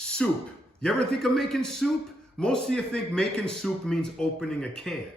Soup. You ever think of making soup? Most of you think making soup means opening a can.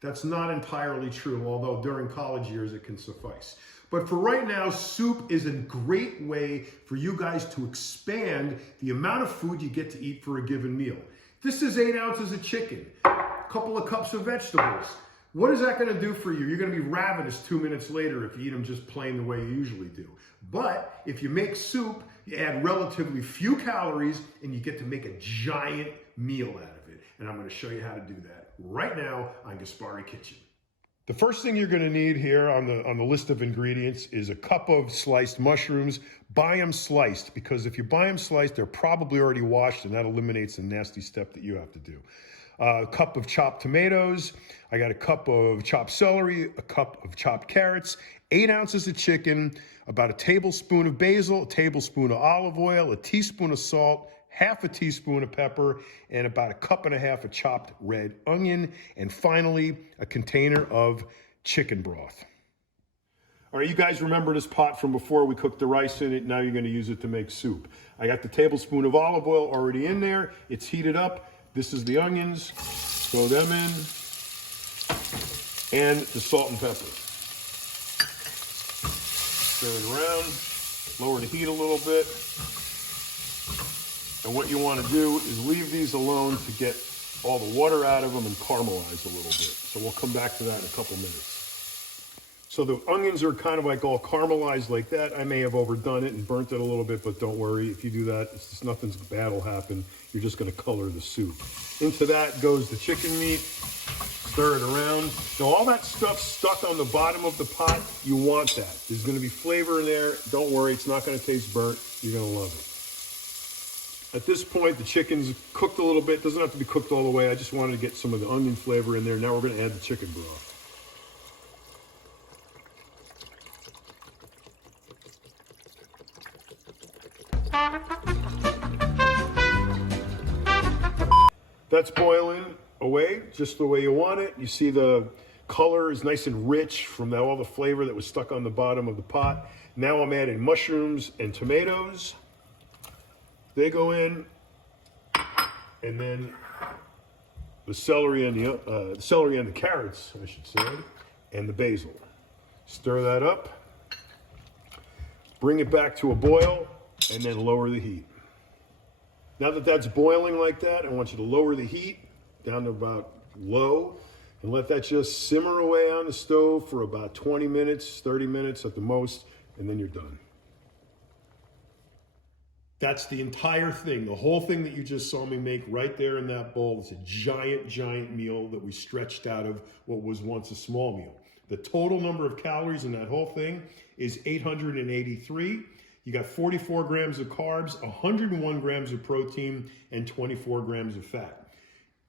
That's not entirely true, although during college years it can suffice. But for right now, soup is a great way for you guys to expand the amount of food you get to eat for a given meal. This is 8 ounces of chicken, a couple of cups of vegetables. What is that going to do for you? You're going to be ravenous 2 minutes later if you eat them just plain the way you usually do. But if you make soup, you add relatively few calories and you get to make a giant meal out of it. And I'm going to show you how to do that right now on Gaspari Kitchen. The first thing you're going to need here on the list of ingredients is a cup of sliced mushrooms. Buy them sliced, because if you buy them sliced, they're probably already washed, and that eliminates the nasty step that you have to do. A cup of chopped tomatoes. I got a cup of chopped celery, a cup of chopped carrots, 8 ounces of chicken, about a tablespoon of basil, a tablespoon of olive oil, a teaspoon of salt, half a teaspoon of pepper, and about a cup and a half of chopped red onion, and finally, a container of chicken broth. All right, you guys remember this pot from before? We cooked the rice in it. Now you're going to use it to make soup. I got the tablespoon of olive oil already in there. It's heated up. This is the onions. Throw them in. And the salt and pepper. Stir it around. Lower the heat a little bit. And what you want to do is leave these alone to get all the water out of them and caramelize a little bit. So we'll come back to that in a couple minutes. So the onions are kind of like all caramelized like that. I may have overdone it and burnt it a little bit, but don't worry. If you do that, it's just nothing bad will happen. You're just going to color the soup. Into that goes the chicken meat. Stir it around. Now all that stuff stuck on the bottom of the pot, you want that. There's going to be flavor in there. Don't worry, it's not going to taste burnt. You're going to love it. At this point, the chicken's cooked a little bit. It doesn't have to be cooked all the way. I just wanted to get some of the onion flavor in there. Now we're going to add the chicken broth. That's boiling away just the way you want it. You see the color is nice and rich from all the flavor that was stuck on the bottom of the pot. Now I'm adding mushrooms and tomatoes. They go in, and then the celery and the carrots, I should say, and the basil. Stir that up. Bring it back to a boil, and then lower the heat. Now that that's boiling like that, I want you to lower the heat down to about low and let that just simmer away on the stove for about 20 minutes, 30 minutes at the most, and then you're done. That's the entire thing. The whole thing that you just saw me make right there in that bowl is a giant, giant meal that we stretched out of what was once a small meal. The total number of calories in that whole thing is 883. You got 44 grams of carbs, 101 grams of protein, and 24 grams of fat.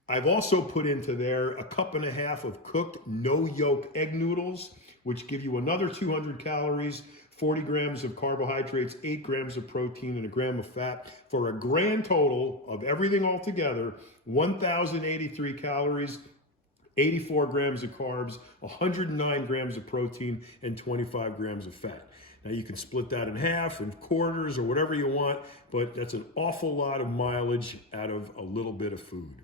I've also put into there a cup and a half of cooked no yolk egg noodles, which give you another 200 calories, 40 grams of carbohydrates, 8 grams of protein, and a gram of fat, for a grand total of everything all together, 1,083 calories, 84 grams of carbs, 109 grams of protein, and 25 grams of fat. Now you can split that in half, in quarters, or whatever you want, but that's an awful lot of mileage out of a little bit of food.